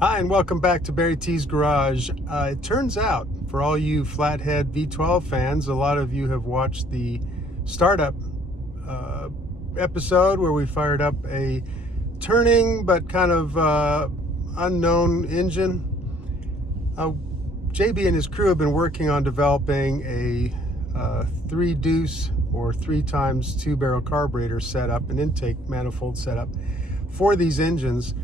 Hi, and welcome back to BarryT's Garage. It turns out, for all you Flathead V12 fans, a lot of you have watched the startup episode where we fired up a turning but kind of unknown engine. JB and his crew have been working on developing a 3 Duece or 3x 2-barrel carburetor setup, an intake manifold setup for these engines.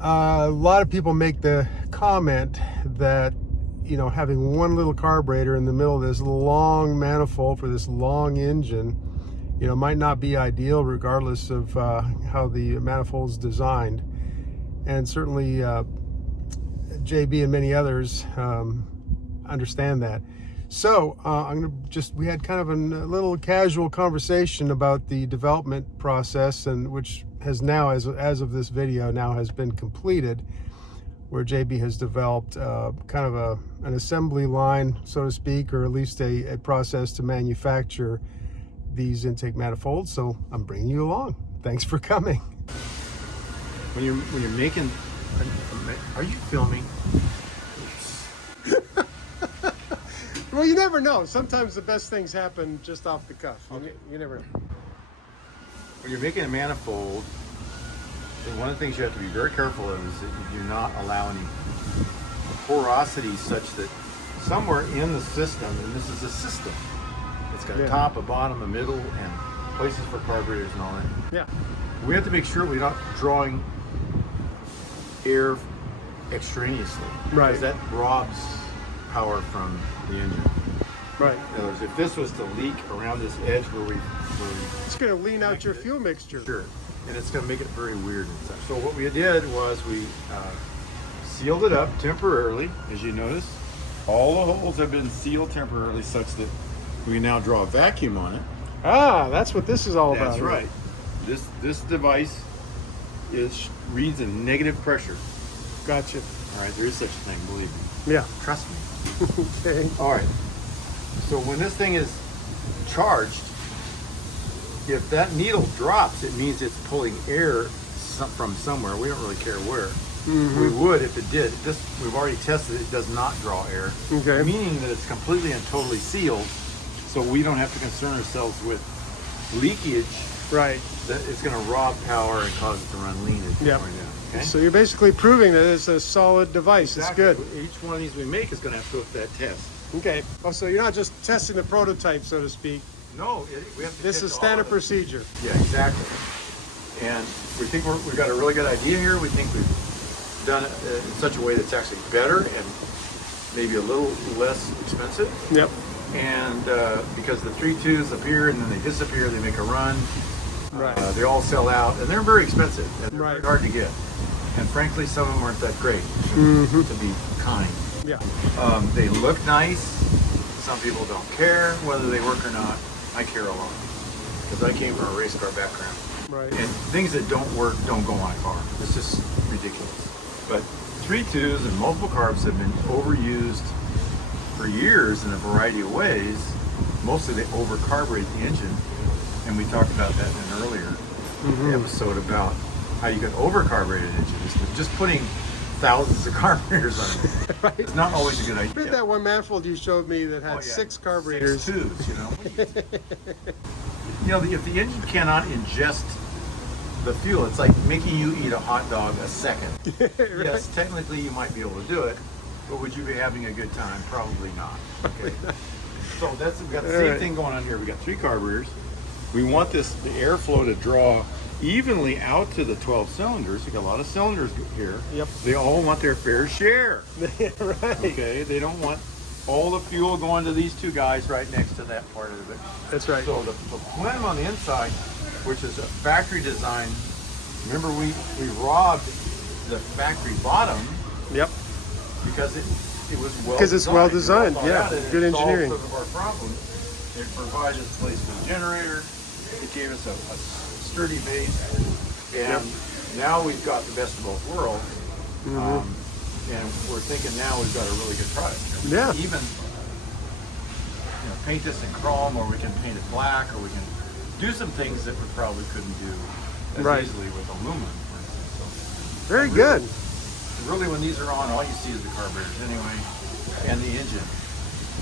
A lot of people make the comment that, you know, having one little carburetor in the middle of this long manifold for this long engine, you know, might not be ideal regardless of how the manifold's designed. And certainly JB and many others understand that. So we had kind of a little casual conversation about the development process, and which has now, as of this video, now has been completed, where JB has developed kind of an assembly line, so to speak, or at least a process to manufacture these intake manifolds. So I'm bringing you along. Thanks for coming. When you're making, are you filming? Well, you never know. Sometimes the best things happen just off the cuff. Okay. You never know. When you're making a manifold, then one of the things you have to be very careful of is that you do not allow any porosity such that somewhere in the system, and this is a system, it's got a top, a bottom, a middle, and places for carburetors and all that. Yeah. We have to make sure we're not drawing air extraneously. Right. Because that robs power from the engine. Right. In other words, if this was to leak around this edge where It's going to lean out your fuel mixture. sure, and it's going to make it very weird and such. So what we did was we sealed it up temporarily, as you notice. All the holes have been sealed temporarily such that we can now draw a vacuum on it. Ah, that's what this is all about. That's right. This device reads a negative pressure. Gotcha. All right, there is such a thing, believe me. Yeah. Trust me. Okay. All right. So when this thing is charged, if that needle drops, it means it's pulling air from somewhere. We don't really care where. Mm-hmm. We would if it did. We've already tested it does not draw air. Okay. Meaning that it's completely and totally sealed, so we don't have to concern ourselves with leakage. Right. That it's going to rob power and cause it to run lean. Yep. Okay? So you're basically proving that it's a solid device. Exactly. It's good. Each one of these we make is going to have to go through that test. Okay. Oh, so you're not just testing the prototype, so to speak. No, we have to. This is standard procedure. Yeah, exactly. And we think we've got a really good idea here. We think we've done it in such a way that's actually better and maybe a little less expensive. Yep. And because the 3.2s appear and then they disappear, they make a run. Right. They all sell out, and they're very expensive. And they're Right. very hard to get. And frankly, some of them aren't that great, Mm-hmm. to be kind. Yeah. They look nice. Some people don't care whether they work or not. I care a lot because I came from a race car background. Right. And things that don't work don't go on a car. It's just ridiculous. But 3.2s and multiple carbs have been overused for years in a variety of ways. Mostly they overcarburate the engine, and we talked about that in an earlier episode about how you can overcarburate an engine. Just putting thousands of carburetors on it. Right. It's not always a good idea. I bet that one manifold you showed me that had 6 carburetors. 6 tubes, you know. You know, if the engine cannot ingest the fuel, it's like making you eat a hot dog a second. Right. Yes, technically you might be able to do it, but would you be having a good time? Probably not. Okay. So we've got the same thing going on here. We got 3 carburetors. We want the airflow to draw evenly out to the 12 cylinders. We got a lot of cylinders here. Yep. They all want their fair share. Right. Okay, they don't want all the fuel going to these 2 guys right next to that part of it. That's right. So the plenum on the inside, which is a factory design, remember we robbed the factory bottom. Yep. Because it was well Because it's well designed. It was well Yeah. thought out, and Good it solved engineering. some of our problems. It provided a place for the generator. It gave us a sturdy base, and now we've got the best of both worlds. And we're thinking now we've got a really good product. Yeah. Even paint this in chrome, or we can paint it black, or we can do some things that we probably couldn't do as easily with aluminum, for instance. So Very good. really when these are on, all you see is the carburetors anyway, and the engine.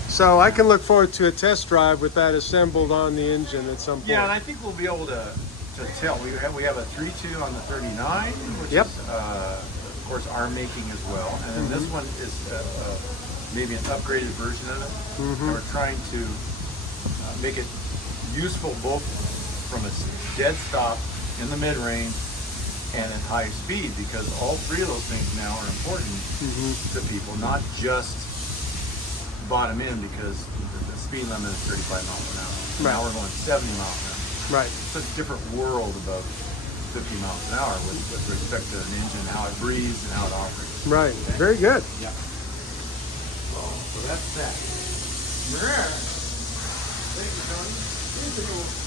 So I can look forward to a test drive with that assembled on the engine at some point. Yeah, and I think we'll be able to tell. We have a 3.2 on the 39, which Yep. is of course our making as well, and then this one is maybe an upgraded version of it. And we're trying to make it useful both from a dead stop in the mid-range and at high speed, because all three of those things now are important to people, not just bottom in because the speed limit is 35 miles an hour. Right. Now we're going 70 miles an hour. Right. It's a different world above 50 miles an hour with respect to an engine, how it breathes and how it operates. Right. Very good. Yeah. So that's that. Thank you, Tony.